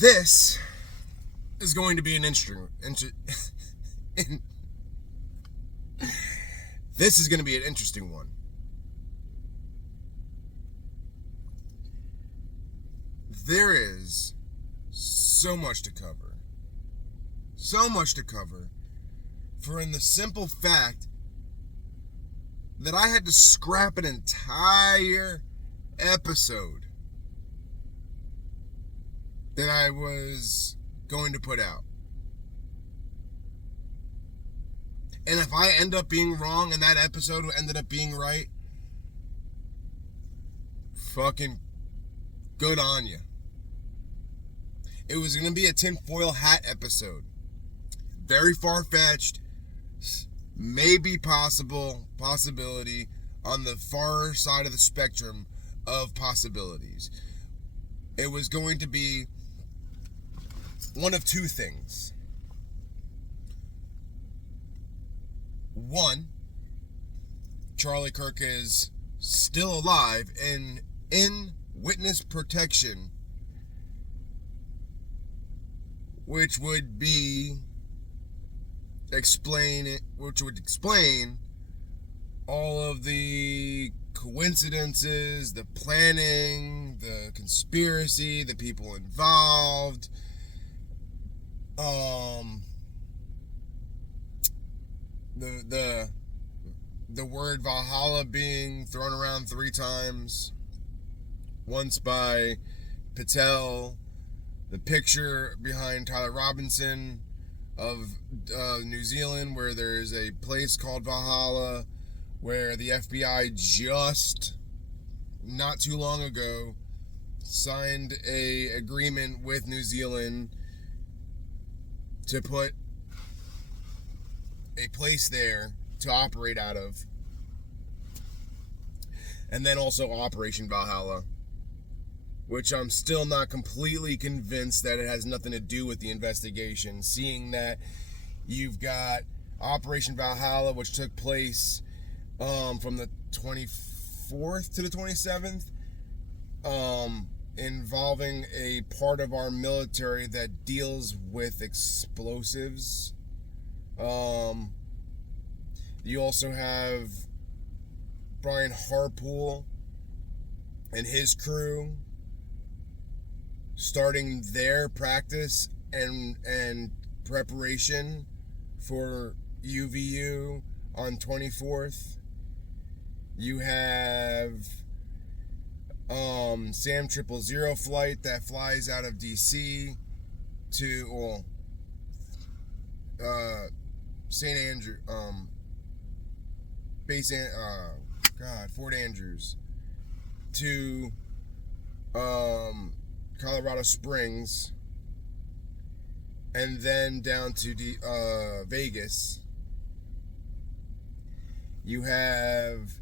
This is going to be an this is going to be an interesting one. There is so much to cover. So much to cover. For in the simple fact that I had to scrap an entire episode that I was going to put out. And if I end up being wrong and that episode ended up being right, fucking good on you. It was going to be a tinfoil hat episode. Very far-fetched. Maybe possibility on the far side of the spectrum of possibilities. It was going to be one of two things. One, Charlie Kirk is still alive and in witness protection, which would explain all of the coincidences, the planning, the conspiracy, the people involved, the word Valhalla being thrown around 3 times, once by Patel, the picture behind Tyler Robinson of New Zealand, where there is a place called Valhalla, where the FBI just not too long ago signed a agreement with New Zealand to put a place there to operate out of. And then also Operation Valhalla, which I'm still not completely convinced that it has nothing to do with the investigation, seeing that you've got Operation Valhalla, which took place from the 24th to the 27th, involving a part of our military that deals with explosives. You also have Brian Harpool and his crew starting their practice and preparation for UVU on 24th. You have Sam 000 flight that flies out of DC to St. Andrew, Fort Andrews to Colorado Springs, and then down to Vegas. You have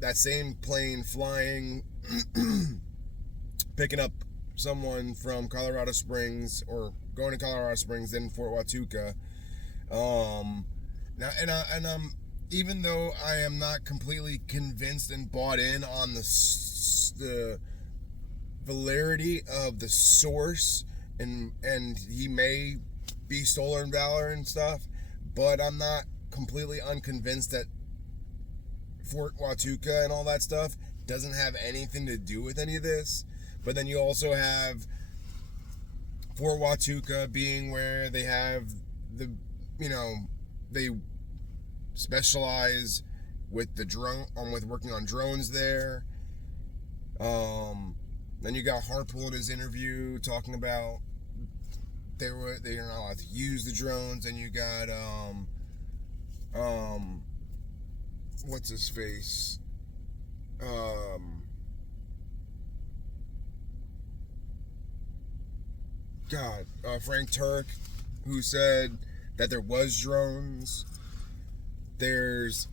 that same plane flying, picking up someone from Colorado Springs, or going to Colorado Springs, then Fort Huachuca. Now, and I'm even though I am not completely convinced and bought in on the validity of the source, and he may be stolen valor and stuff, but I'm not completely unconvinced that Fort Huachuca and all that stuff doesn't have anything to do with any of this. But then you also have Fort Huachuca being where they have they specialize with the drone, with working on drones there. Then you got Harpool in his interview talking about they're not allowed to use the drones, and you got what's his face? Frank Turk, who said that there was drones. There's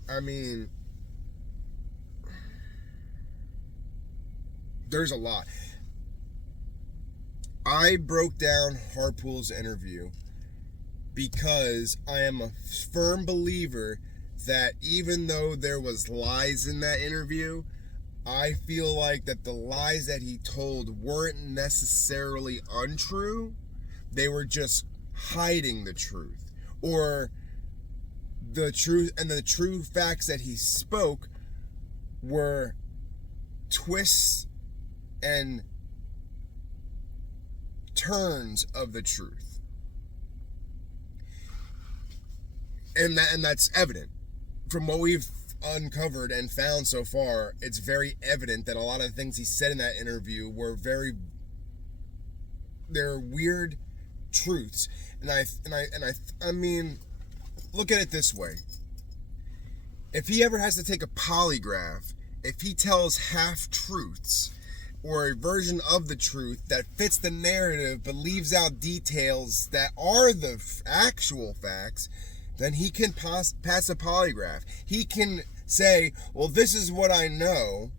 a lot. I broke down Harpool's interview because I am a firm believer that even though there was lies in that interview, I feel like that the lies that he told weren't necessarily untrue. They were just hiding the truth. Or the truth, and the true facts that he spoke were twists and turns of the truth. And that's evident. From what we've uncovered and found so far, it's very evident that a lot of the things he said in that interview were they're weird truths. And I mean, look at it this way. If he ever has to take a polygraph, if he tells half-truths or a version of the truth that fits the narrative but leaves out details that are the actual facts, then he can pass a polygraph. He can say, well, this is what I know.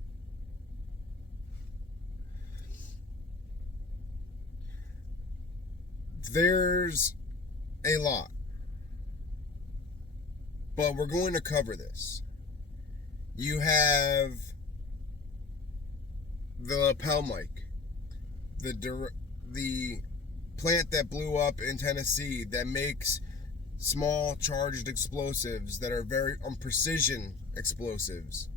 There's a lot. But we're going to cover this. You have the lapel mic, the plant that blew up in Tennessee that makes small charged explosives that are very precision explosives.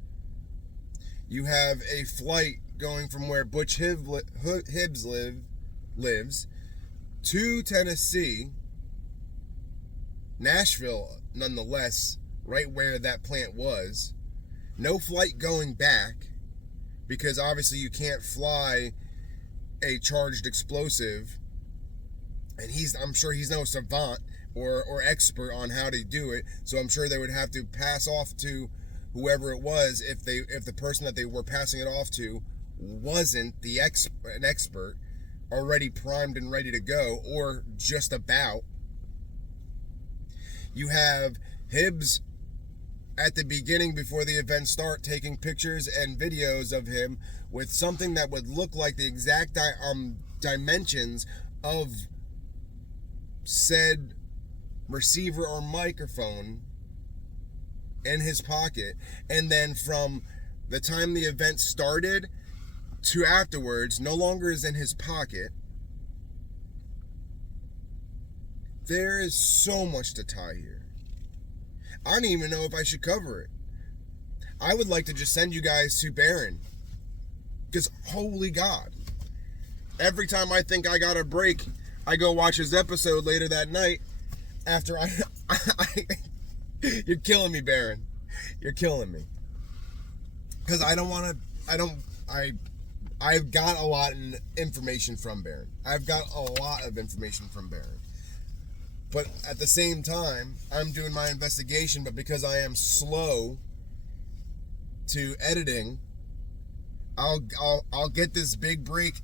You have a flight going from where Butch Hibbs lives to Tennessee, Nashville nonetheless, right where that plant was. No flight going back, because obviously you can't fly a charged explosive, and I'm sure he's no savant or expert on how to do it, so I'm sure they would have to pass off to whoever it was if the person that they were passing it off to wasn't an expert, already primed and ready to go, or just about. You have Hibbs at the beginning, before the event start, taking pictures and videos of him with something that would look like the exact dimensions of said receiver or microphone in his pocket. And then from the time the event started to afterwards, no longer is in his pocket. There is so much to tie here. I don't even know if I should cover it. I would like to just send you guys to Baron. Because holy God. Every time I think I got a break, I go watch his episode later that night after You're killing me, Baron. You're killing me. Because I've got a lot of information from Baron. I've got a lot of information from Baron. But at the same time, I'm doing my investigation, but because I am slow to editing, I'll get this big break.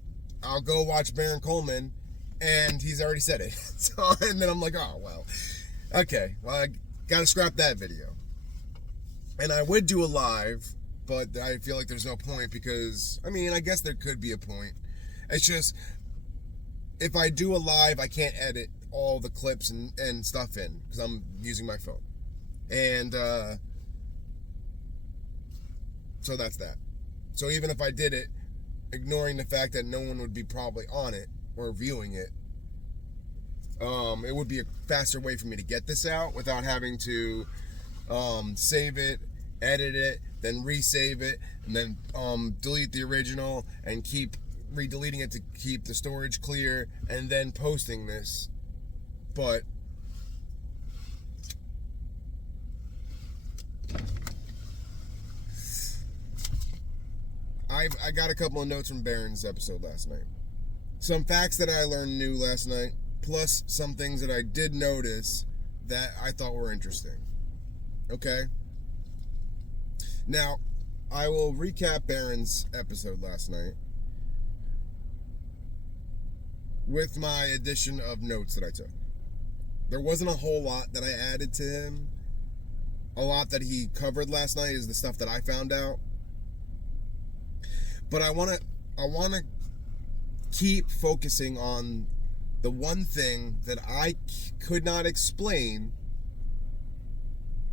I'll go watch Baron Coleman, and he's already said it. And then I'm like, oh, well, okay. Well, I got to scrap that video. And I would do a live, but I feel like there's no point because, I guess there could be a point. It's just, if I do a live, I can't edit all the clips and stuff in because I'm using my phone. And so that's that. So even if I did it, ignoring the fact that no one would be probably on it or viewing it, it would be a faster way for me to get this out without having to save it, edit it, then resave it, and then delete the original and keep redeleting it to keep the storage clear, and then posting this. But I got a couple of notes from Baron's episode last night. Some facts that I learned new last night, plus some things that I did notice that I thought were interesting. Okay? Now, I will recap Baron's episode last night with my addition of notes that I took. There wasn't a whole lot that I added to him. A lot that he covered last night is the stuff that I found out. But I want to keep focusing on the one thing that I could not explain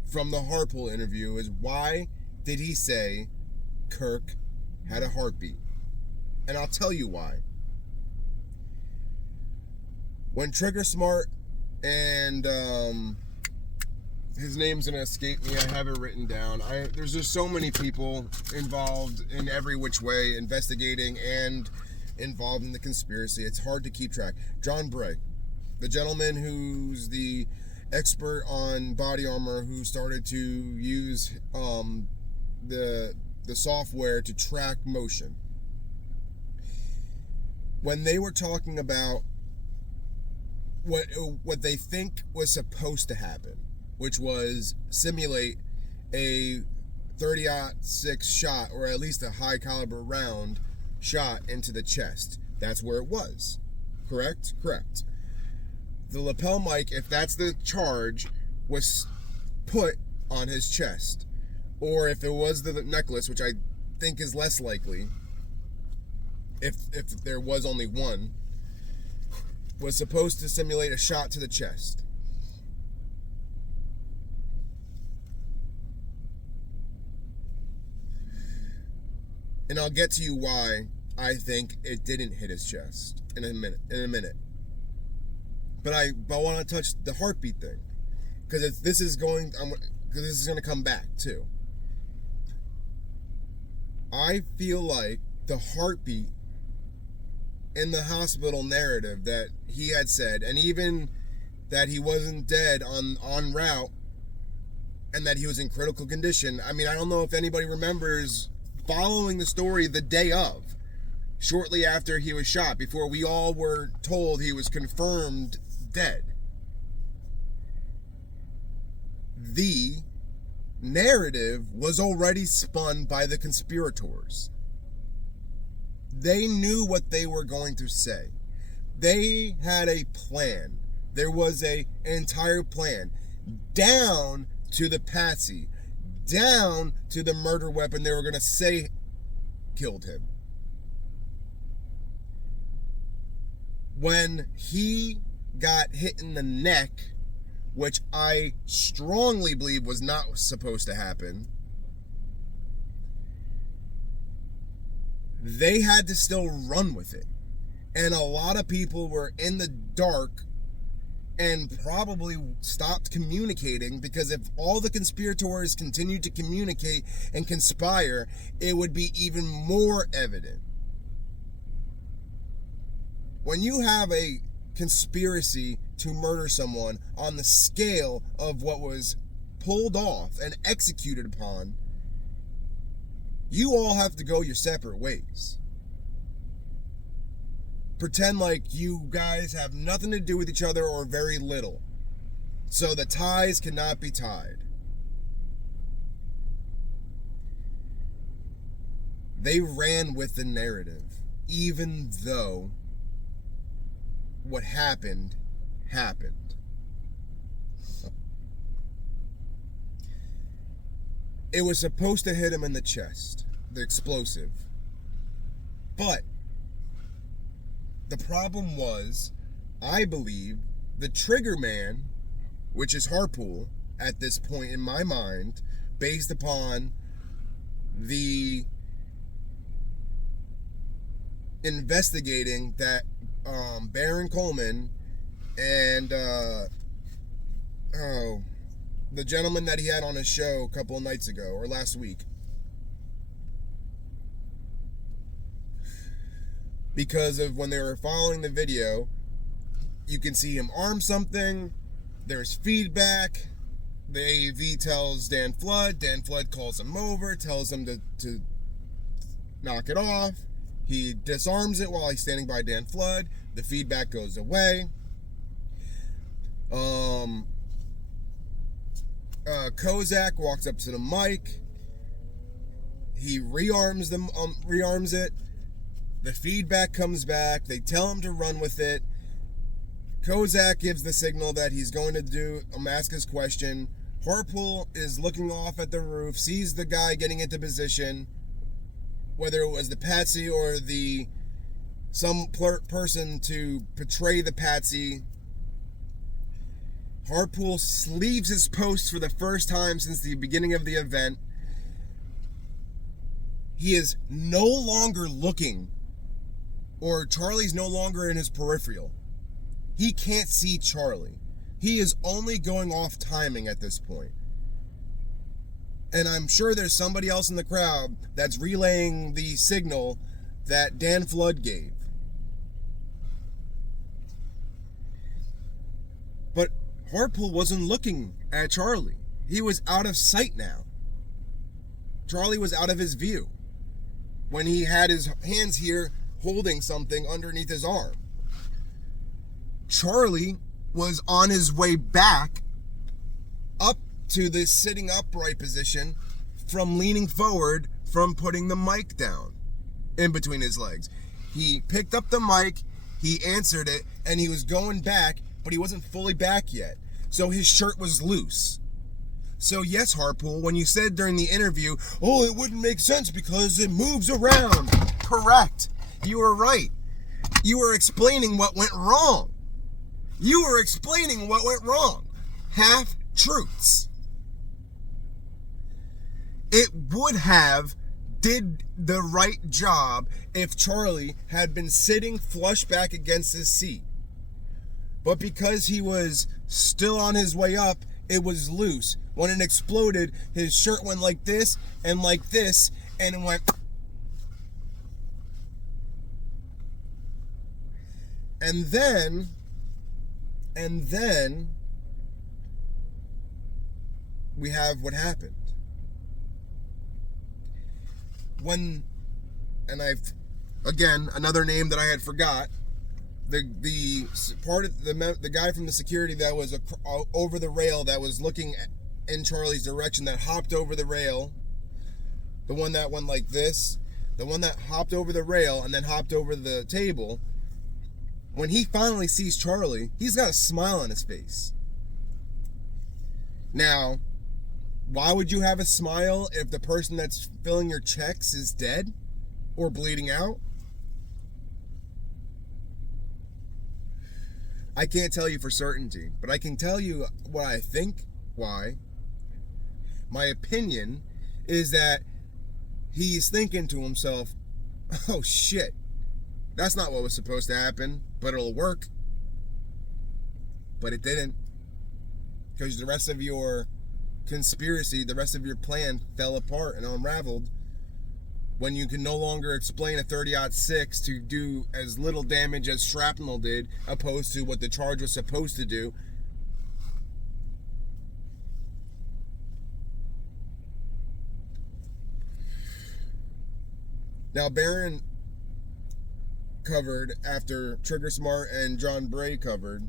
from the Harpool interview is why did he say Kirk had a heartbeat. And I'll tell you why. When Trigger Smart and his name's gonna escape me, I have it written down. There's just so many people involved in every which way, investigating and involved in the conspiracy. It's hard to keep track. John Bray, the gentleman who's the expert on body armor, who started to use the software to track motion. When they were talking about what they think was supposed to happen, which was simulate a 30-06 shot, or at least a high caliber round shot into the chest. That's where it was. Correct? Correct. The lapel mic, if that's the charge, was put on his chest. Or if it was the necklace, which I think is less likely, if there was only one, was supposed to simulate a shot to the chest. And I'll get to you why I think it didn't hit his chest in a minute. But I want to touch the heartbeat thing, because this is going to come back too. I feel like the heartbeat in the hospital narrative that he had said, and even that he wasn't dead en route, and that he was in critical condition. I mean, I don't know if anybody remembers following the story the day of, shortly after he was shot, before we all were told he was confirmed dead. The narrative was already spun by the conspirators. They knew what they were going to say. They had a plan. There was an entire plan, down to the patsy, down to the murder weapon they were going to say killed him. When he got hit in the neck, which I strongly believe was not supposed to happen, they had to still run with it. And a lot of people were in the dark and probably stopped communicating, because if all the conspirators continued to communicate and conspire, it would be even more evident. When you have a conspiracy to murder someone on the scale of what was pulled off and executed upon, you all have to go your separate ways. Pretend like you guys have nothing to do with each other, or very little, so the ties cannot be tied. They ran with the narrative, even though what happened. It was supposed to hit him in the chest, the explosive. But the problem was, I believe, the trigger man, which is Harpool at this point in my mind, based upon the investigating that Baron Coleman and the gentleman that he had on his show a couple of nights ago, or last week. Because of when they were following the video, you can see him arm something, there's feedback, the AV tells Dan Flood calls him over, tells him to knock it off. He disarms it while he's standing by Dan Flood. The feedback goes away. Kozak walks up to the mic. He rearms it. The feedback comes back. They tell him to run with it. Kozak gives the signal that he's going to ask his question. Harpool is looking off at the roof, sees the guy getting into position, whether it was the patsy or some person to portray the patsy. Harpool leaves his post for the first time since the beginning of the event. He is no longer looking, or Charlie's no longer in his peripheral. He can't see Charlie. He is only going off timing at this point. And I'm sure there's somebody else in the crowd that's relaying the signal that Dan Flood gave. But Harpool wasn't looking at Charlie. He was out of sight now. Charlie was out of his view when he had his hands here holding something underneath his arm. Charlie was on his way back up to the sitting upright position from leaning forward from putting the mic down in between his legs. He picked up the mic, he answered it, and he was going back, but he wasn't fully back yet. So his shirt was loose. So yes, Harpool, when you said during the interview, oh, it wouldn't make sense because it moves around. Correct. You were right. You were explaining what went wrong. You were explaining what went wrong. Half-truths. It would have did the right job if Charlie had been sitting flush back against his seat. But because he was still on his way up, it was loose. When it exploded, his shirt went like this, and it went... And then we have what happened. Again, another name that I had forgot, the guy from the security that was over the rail, that was looking in Charlie's direction, that hopped over the rail, the one that went like this, the one that hopped over the rail and then hopped over the table. When he finally sees Charlie, he's got a smile on his face. Now, why would you have a smile if the person that's filling your checks is dead or bleeding out? I can't tell you for certainty, but I can tell you what I think why. My opinion is that he's thinking to himself, oh shit, that's not what was supposed to happen, but it'll work. But it didn't. Because the rest of your conspiracy, the rest of your plan fell apart and unraveled when you can no longer explain a 30-06 to do as little damage as shrapnel did, opposed to what the charge was supposed to do. Now, Barron covered, after Trigger Smart and John Bray covered,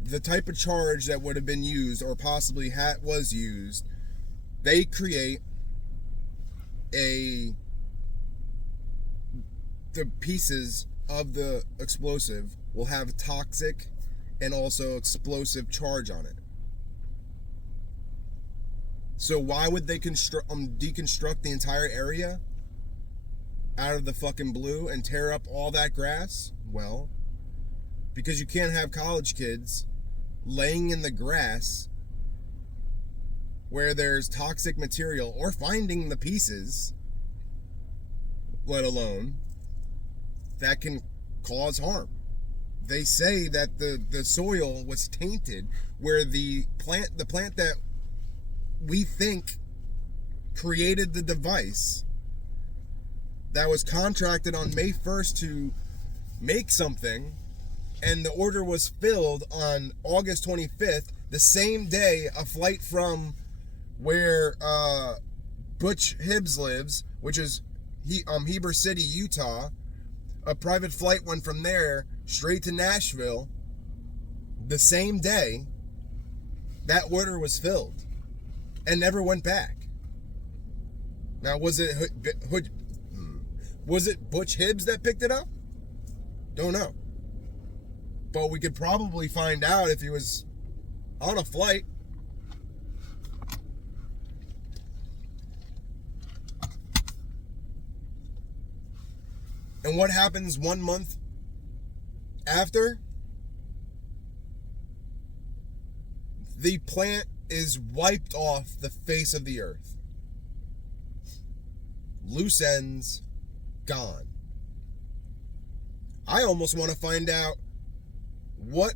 the type of charge that would have been used, or possibly was used. They create the pieces of the explosive will have toxic and also explosive charge on it. So why would they deconstruct the entire area out of the fucking blue and tear up all that grass? Well, because you can't have college kids laying in the grass where there's toxic material, or finding the pieces, let alone, that can cause harm. They say that the soil was tainted where the plant that we think created the device, that was contracted on May 1st to make something, and the order was filled on August 25th, the same day a flight from where Butch Hibbs lives, which is Heber City, Utah. A private flight went from there straight to Nashville the same day that order was filled and never went back. Now, was it Butch Hibbs that picked it up? Don't know. But we could probably find out if he was on a flight. And what happens 1 month after? The plant is wiped off the face of the earth. Loose ends gone. I almost want to find out what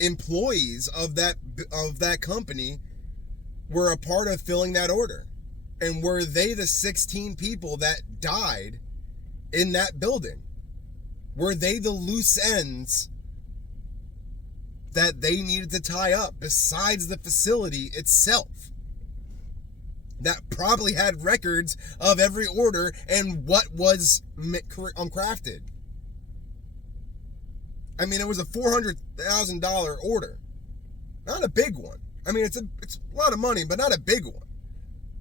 employees of that company were a part of filling that order. And were they the 16 people that died in that building? Were they the loose ends that they needed to tie up besides the facility itself? That probably had records of every order and what was crafted. I mean, it was a $400,000 order. Not a big one. I mean, it's a lot of money, but not a big one.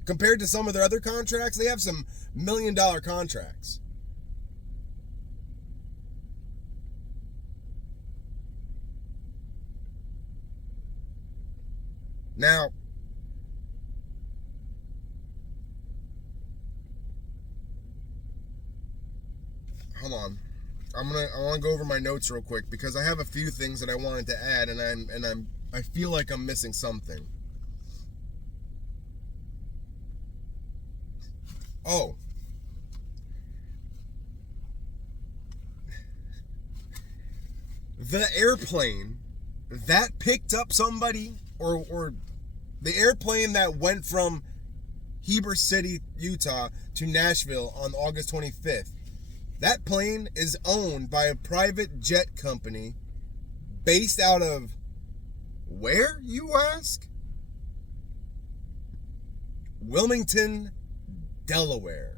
Compared to some of their other contracts, they have some $1 million contracts. Now, hold on. I want to go over my notes real quick because I have a few things that I wanted to add, and I feel like I'm missing something. Oh. The airplane that picked up somebody, or the airplane that went from Heber City, Utah to Nashville on August 25th, that plane is owned by a private jet company based out of where, you ask? Wilmington, Delaware.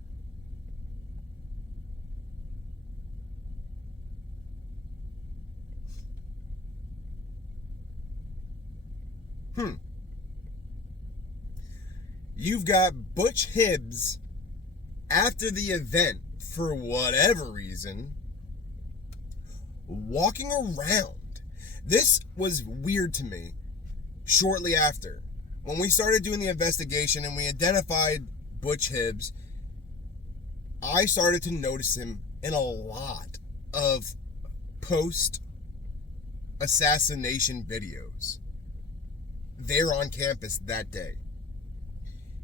You've got Butch Hibbs after the event, for whatever reason, walking around. This was weird to me. Shortly after, when we started doing the investigation and we identified Butch Hibbs, I started to notice him in a lot of post-assassination videos there on campus that day.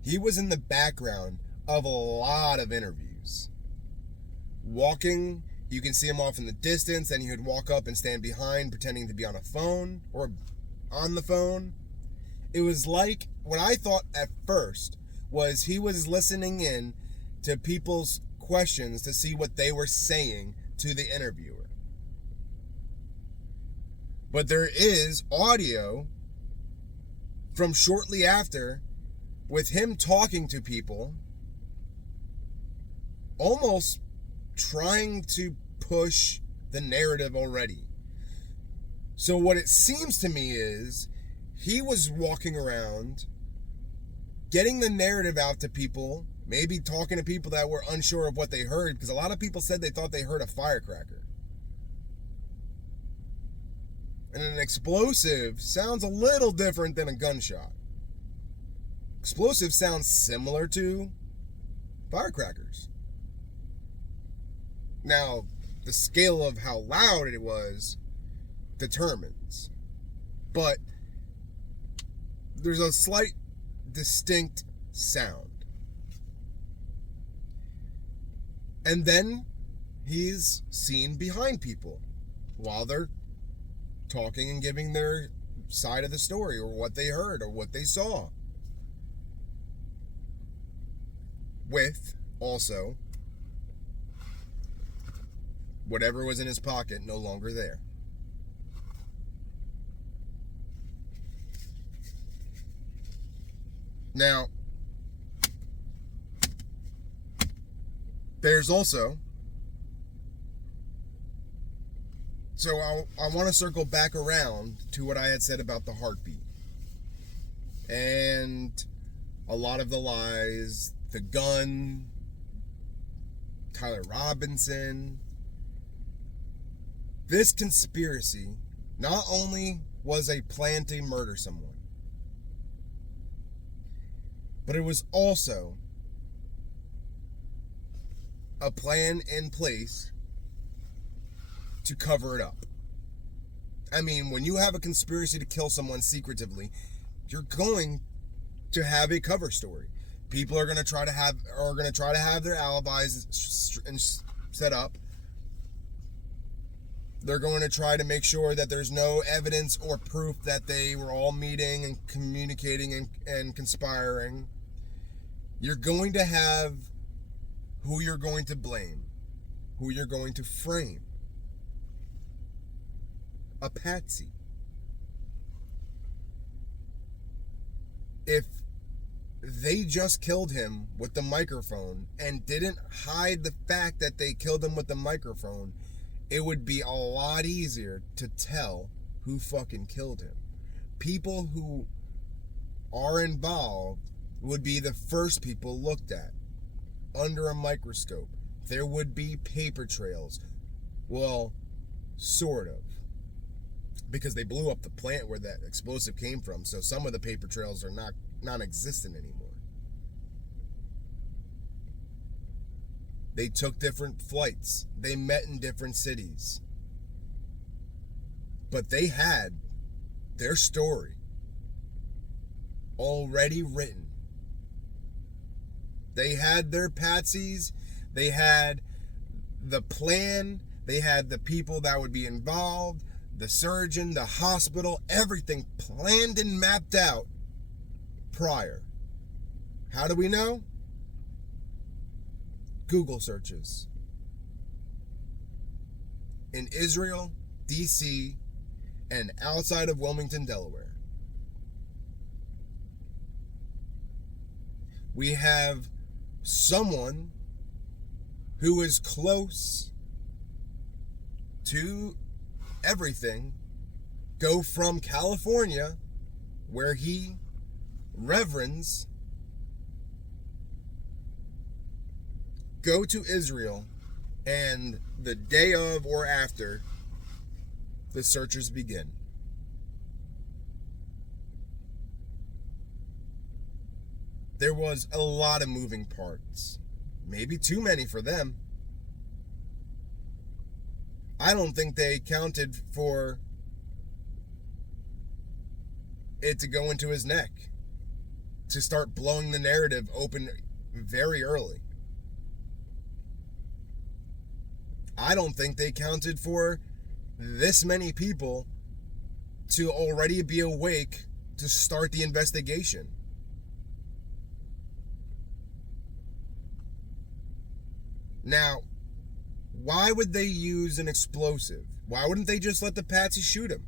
He was in the background of a lot of interviews. Walking, you can see him off in the distance, and he would walk up and stand behind pretending to be on a phone or on the phone. It was like, what I thought at first was he was listening in to people's questions to see what they were saying to the interviewer. But there is audio from shortly after with him talking to people, almost trying to push the narrative already. So what it seems to me is he was walking around getting the narrative out to people, maybe talking to people that were unsure of what they heard, because a lot of people said they thought they heard a firecracker. And an explosive sounds a little different than a gunshot. Explosive sounds similar to firecrackers. Now, the scale of how loud it was determines. But there's a slight distinct sound. And then he's seen behind people while they're talking and giving their side of the story, or what they heard or what they saw. With also whatever was in his pocket no longer there. Now, there's also, so I want to circle back around to what I had said about the heartbeat and a lot of the lies, the gun, Tyler Robinson. This conspiracy not only was a plan to murder someone, but it was also a plan in place to cover it up. I mean, when you have a conspiracy to kill someone secretively, you're going to have a cover story. People are going to try to have their alibis set up. They're going to try to make sure that there's no evidence or proof that they were all meeting and communicating and conspiring. You're going to have who you're going to blame, who you're going to frame. A patsy. If they just killed him with the microphone and didn't hide the fact that they killed him with the microphone, it would be a lot easier to tell who fucking killed him. People who are involved would be the first people looked at under a microscope. There would be paper trails. Well, sort of. Because they blew up the plant where that explosive came from, so some of the paper trails are non-existent anymore. They took different flights. They met in different cities. But they had their story already written. They had their patsies. They had the plan. They had the people that would be involved, the surgeon, the hospital, everything planned and mapped out prior. How do we know? Google searches. In Israel, D.C., and outside of Wilmington, Delaware. We have someone who is close to everything go from California, where he reverends, go to Israel, and the day of or after, the searches begin. There was a lot of moving parts. Maybe too many for them. I don't think they accounted for it to go into his neck, to start blowing the narrative open very early. I don't think they counted for this many people to already be awake to start the investigation. Now, why would they use an explosive? Why wouldn't they just let the patsy shoot him?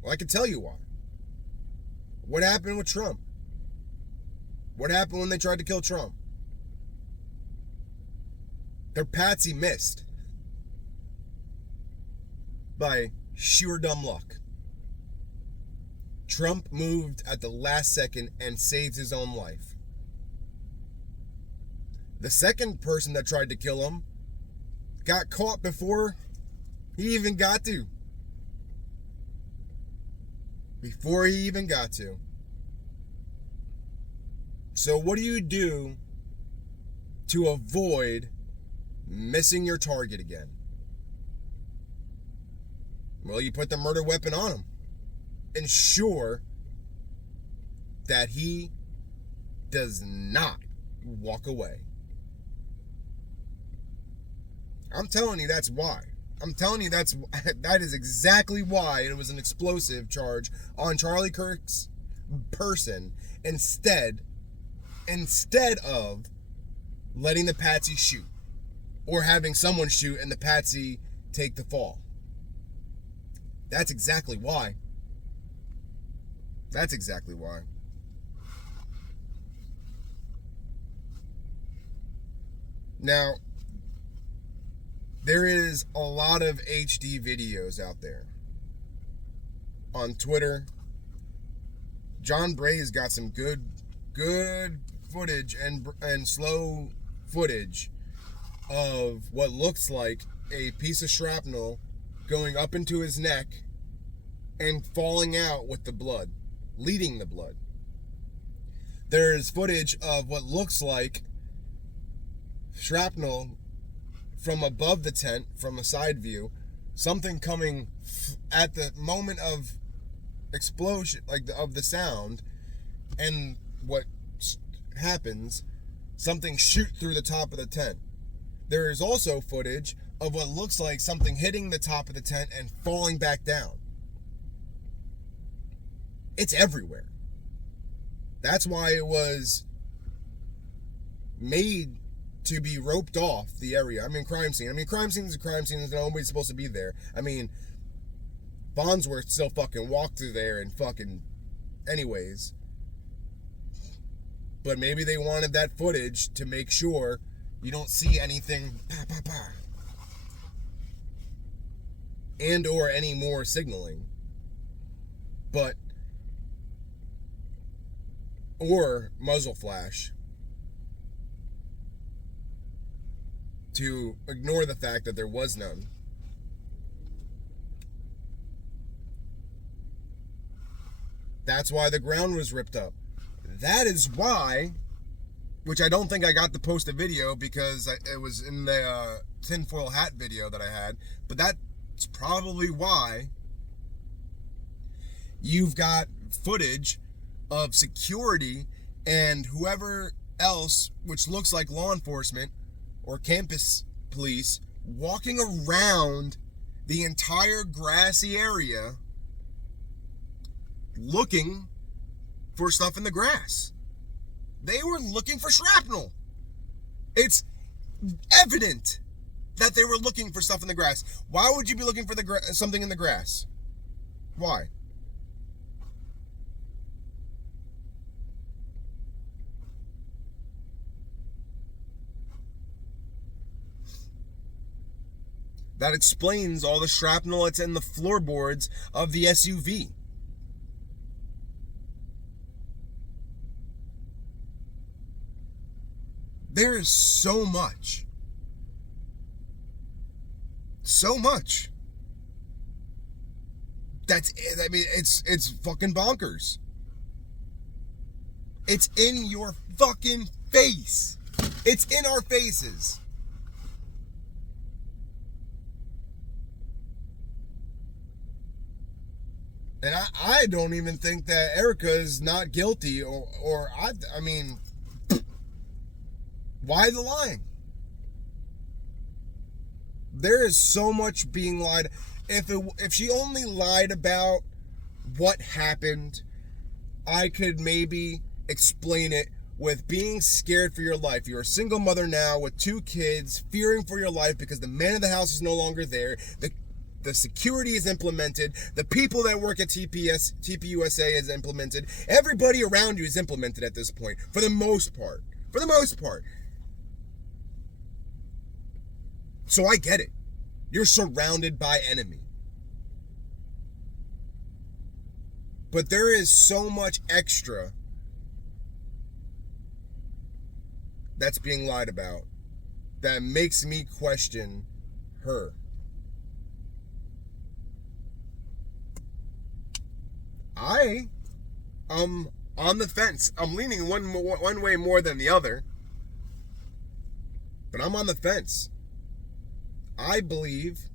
Well, I can tell you why. What happened with Trump? What happened when they tried to kill Trump? Their patsy missed by sheer dumb luck. Trump moved at the last second and saved his own life. The second person that tried to kill him got caught before he even got to. Before he even got to. So what do you do to avoid missing your target again? Well, you put the murder weapon on him. Ensure that he does not walk away. I'm telling you that's why. I'm telling you that is exactly why it was an explosive charge on Charlie Kirk's person instead of letting the patsy shoot or having someone shoot and the patsy take the fall. That's exactly why. That's exactly why. Now, there is a lot of HD videos out there. On Twitter, John Bray's got some good footage and slow footage of what looks like a piece of shrapnel going up into his neck and falling out with the blood, leading the blood. There's footage of what looks like shrapnel from above the tent, from a side view, something coming at the moment of explosion, like of the sound, and what happens, something shoot through the top of the tent. There is also footage of what looks like something hitting the top of the tent and falling back down. It's everywhere. That's why it was made to be roped off the area. I mean, crime scene. Crime scene is a crime scene. Nobody's supposed to be there. Farnsworth still fucking walked through there and fucking... Anyways. But maybe they wanted that footage to make sure you don't see anything... and or any more signaling. But... Or muzzle flash. To ignore the fact that there was none. That's why the ground was ripped up. That is why, which I don't think I got to post a video because it was in the tinfoil hat video that I had, but that's probably why you've got footage of security and whoever else, which looks like law enforcement, or campus police walking around the entire grassy area looking for stuff in the grass. They were looking for shrapnel. It's evident that they were looking for stuff in the grass. Why would you be looking for something in the grass? Why? That explains all the shrapnel that's in the floorboards of the SUV. There is so much. So much. It's fucking bonkers. It's in your fucking face. It's in our faces. And I don't even think that Erica is not guilty, I mean, why the lying? There is so much being lied. If she only lied about what happened, I could maybe explain it with being scared for your life. You're a single mother now with 2 kids, fearing for your life because the man of the house is no longer there. The security is implemented. The people that work at TPUSA is implemented. Everybody around you is implemented at this point, for the most part. For the most part. So I get it. You're surrounded by enemy. But there is so much extra that's being lied about that makes me question her. I am on the fence. I'm leaning one way more than the other. But I'm on the fence. I believe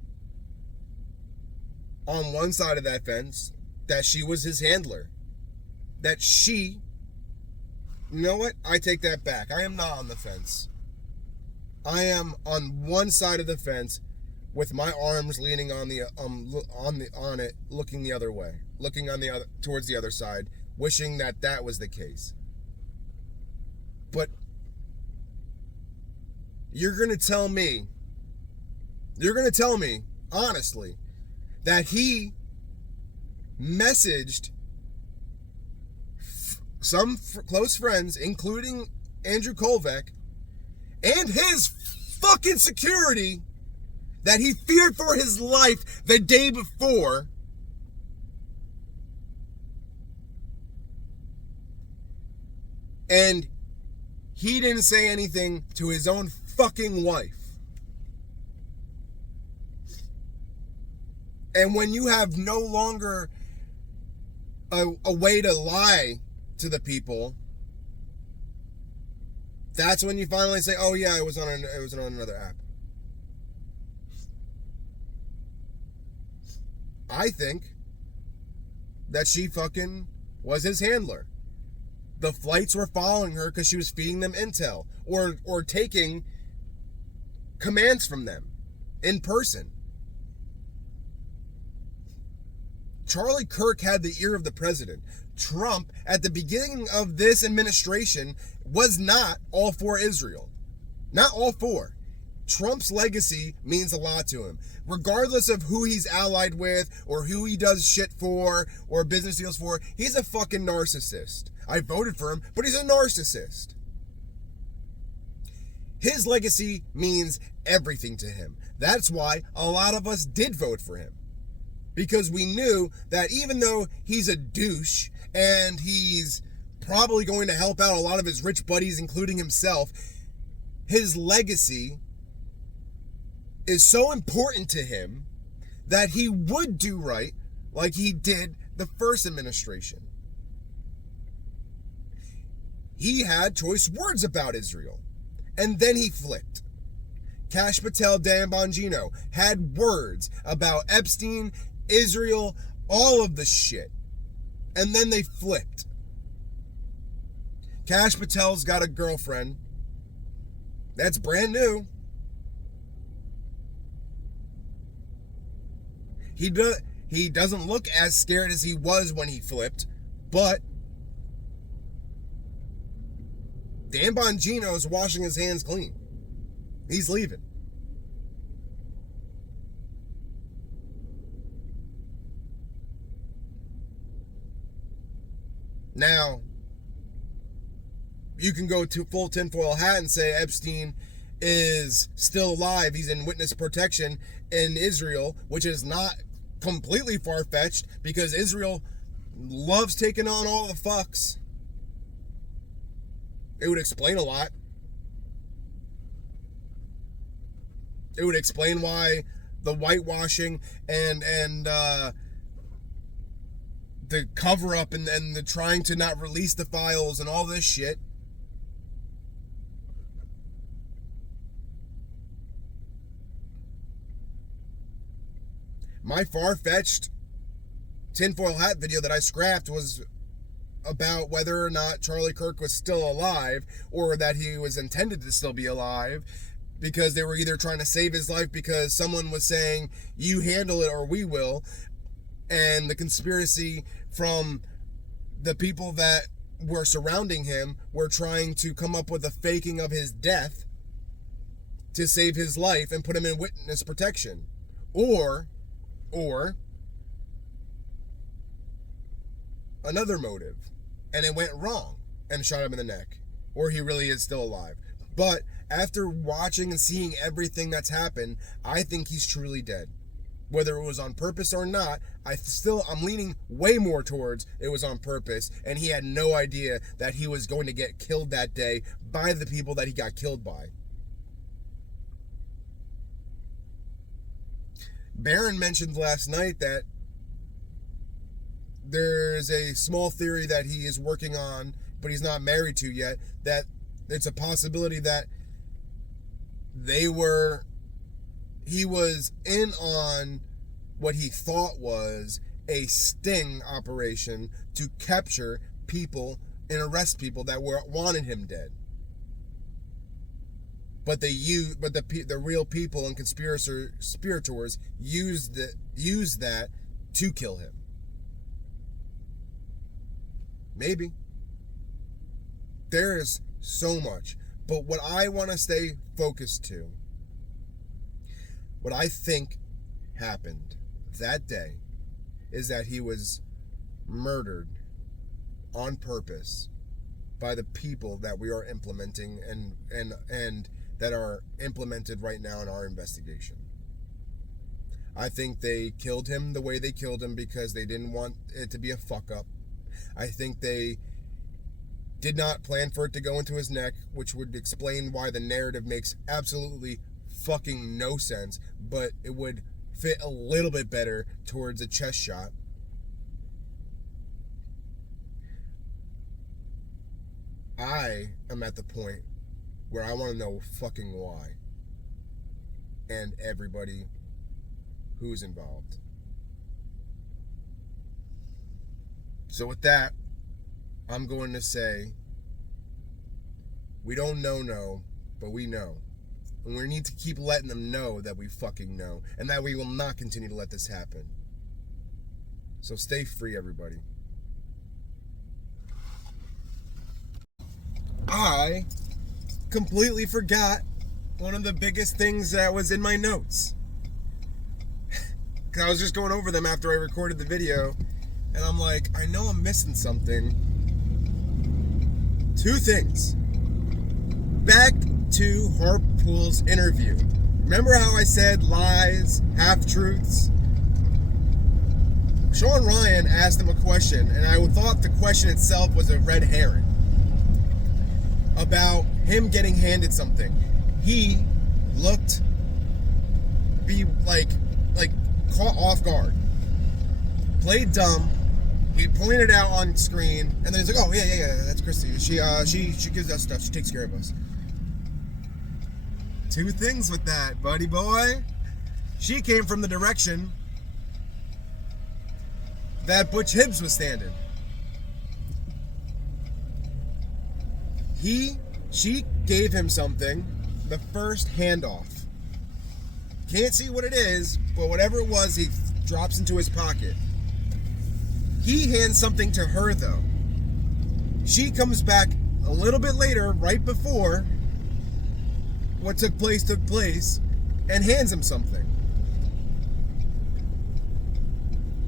on one side of that fence that she was his handler. That she... You know what? I take that back. I am not on the fence. I am on one side of the fence with my arms leaning on it, looking the other way, looking towards the other side, wishing that was the case. But you're going to tell me honestly that he messaged some close friends, including Andrew Kolvek, and his fucking security, that he feared for his life the day before, and he didn't say anything to his own fucking wife. And when you have no longer a way to lie to the people, that's when you finally say, "Oh yeah, it was on another app." I think that she fucking was his handler. The flights were following her because she was feeding them intel or taking commands from them in person. Charlie Kirk had the ear of the president. Trump, at the beginning of this administration, was not all for Israel. Not all for. Trump's legacy means a lot to him. Regardless of who he's allied with or who he does shit for or business deals for, he's a fucking narcissist. I voted for him, but he's a narcissist. His legacy means everything to him. That's why a lot of us did vote for him. Because we knew that even though he's a douche and he's probably going to help out a lot of his rich buddies, including himself, his legacy is so important to him that he would do right like he did the first administration. He had choice words about Israel, and then he flipped. Kash Patel, Dan Bongino had words about Epstein, Israel, all of the shit, and then they flipped. Kash Patel's got a girlfriend that's brand new. He doesn't look as scared as he was when he flipped, but Dan Bongino is washing his hands clean. He's leaving. Now, you can go to full tinfoil hat and say Epstein is still alive. He's in witness protection in Israel, which is not completely far-fetched because Israel loves taking on all the fucks. It would explain a lot. It would explain why the whitewashing and the cover-up and the trying to not release the files and all this shit. My far-fetched tinfoil hat video that I scrapped was about whether or not Charlie Kirk was still alive or that he was intended to still be alive, because they were either trying to save his life because someone was saying, you handle it or we will, and the conspiracy from the people that were surrounding him were trying to come up with a faking of his death to save his life and put him in witness protection. Or another motive, and it went wrong and shot him in the neck, or he really is still alive. But after watching and seeing everything that's happened, I think he's truly dead. Whether it was on purpose or not, I'm leaning way more towards it was on purpose, and he had no idea that he was going to get killed that day by the people that he got killed by. Barron mentioned last night that there's a small theory that he is working on, but he's not married to yet, that it's a possibility that he was in on what he thought was a sting operation to capture people and arrest people that wanted him dead. But the real people and conspirators used that to kill him. Maybe. There is so much. But what I want to stay focused to, what I think happened that day, is that he was murdered on purpose by the people that we are implementing and that are implemented right now in our investigation. I think they killed him the way they killed him because they didn't want it to be a fuck up. I think they did not plan for it to go into his neck, which would explain why the narrative makes absolutely fucking no sense, but it would fit a little bit better towards a chest shot. I am at the point where I want to know fucking why. And everybody who's involved. So with that, I'm going to say, we don't know, but we know. And we need to keep letting them know that we fucking know. And that we will not continue to let this happen. So stay free, everybody. I completely forgot one of the biggest things that was in my notes. Because I was just going over them after I recorded the video. And I'm like, I know I'm missing something. 2 things. Back to Harpool's interview. Remember how I said lies, half-truths? Sean Ryan asked him a question, and I thought the question itself was a red herring. About him getting handed something. He looked caught off guard. Played dumb. He pointed out on screen, and then he's like, "Oh yeah, that's Christy. She gives us stuff. She takes care of us." 2 things with that, buddy boy. She came from the direction that Butch Hibbs was standing. She gave him something the first handoff. Can't see what it is, but whatever it was, he drops into his pocket. He hands something to her, though. She comes back a little bit later, right before what took place, and hands him something.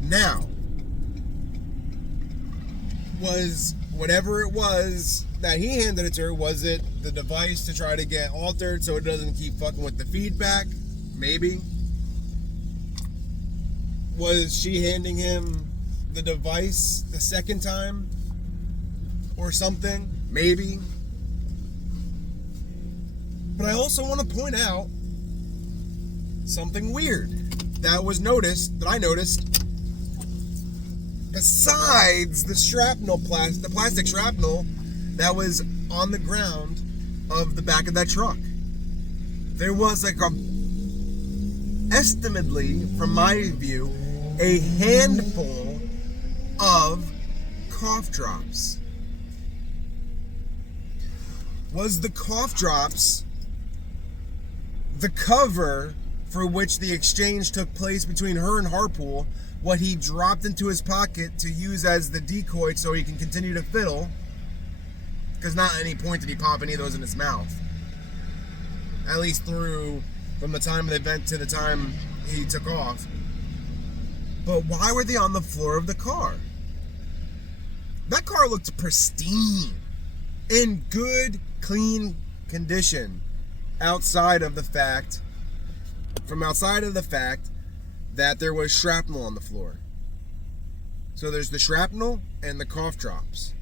Now, was whatever it was that he handed it to her, was it the device to try to get altered so it doesn't keep fucking with the feedback? Maybe. Was she handing him the device the second time or something? Maybe. But I also want to point out something weird that I noticed besides the shrapnel, the plastic shrapnel that was on the ground of the back of that truck. There was estimately, from my view, a handful of cough drops. Was the cough drops the cover for which the exchange took place between her and Harpool, what he dropped into his pocket to use as the decoy so he can continue to fiddle? Because not at any point did he pop any of those in his mouth. At least from the time of the event to the time he took off. But why were they on the floor of the car? That car looked pristine. In good, clean condition. Outside of the fact that there was shrapnel on the floor. So there's the shrapnel and the cough drops.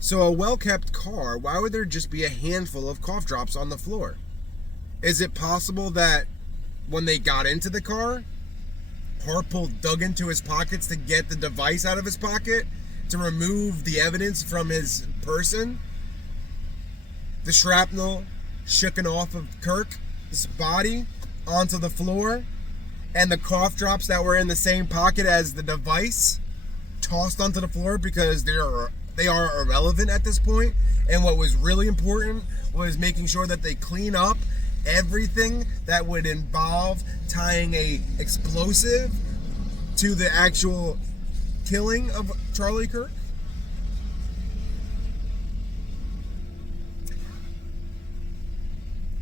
So a well-kept car, why would there just be a handful of cough drops on the floor? Is it possible that when they got into the car, Harpool dug into his pockets to get the device out of his pocket to remove the evidence from his person? The shrapnel shooken off of Kirk's body onto the floor, and the cough drops that were in the same pocket as the device tossed onto the floor because they are irrelevant at this point. And what was really important was making sure that they clean up everything that would involve tying a explosive to the actual killing of Charlie Kirk.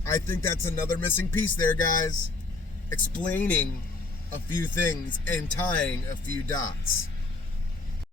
I think that's another missing piece there, guys. Explaining a few things and tying a few dots.